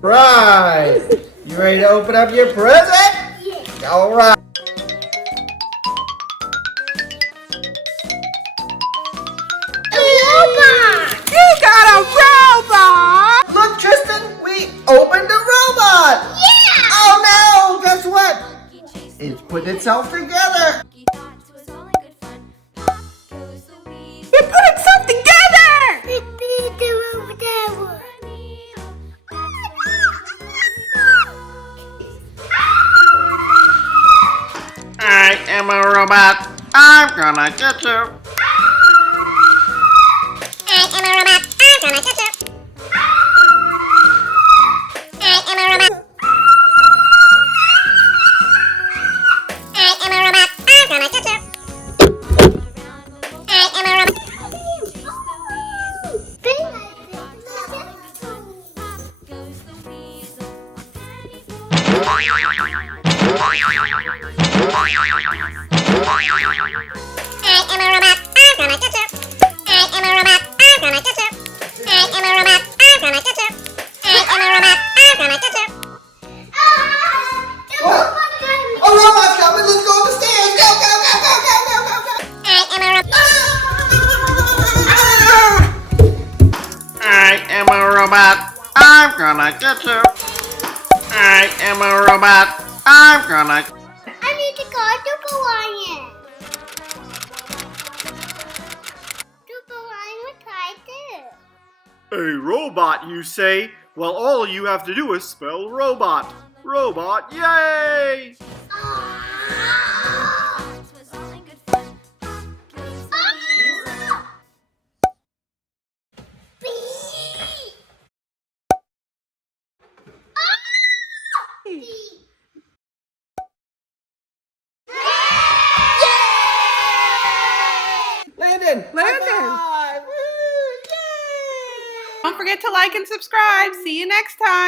Right. You ready to open up your present? Yeah. All right. Robot! You got a robot! Look, Tristan, we opened a robot. Yeah! Oh no! Guess what? It's put itself together. You put itself together! I am a robot. I'm gonna get you. I am a robot. I'm gonna get you. I am a robot. I am a robot. I'm gonna get you. I am a robot. I am a robot. I'm gonna get you. I am a robot. I'm gonna get you. I am a robot. I'm gonna get you. I am a robot. I'm gonna get you. What? A robot's coming. Let's go up the stairs. Go, go, go, go, go, go, go, go. I am a robot. I am a robot. I'm gonna get you. I am a robot. I'm gonna. I need to go to Hawaiian. To Hawaiian with I do. A robot, you say? Well, all you have to do is spell robot. Robot, yay! Landon. Landon. High five. Woo, yay. Don't forget to like and subscribe. See you next time.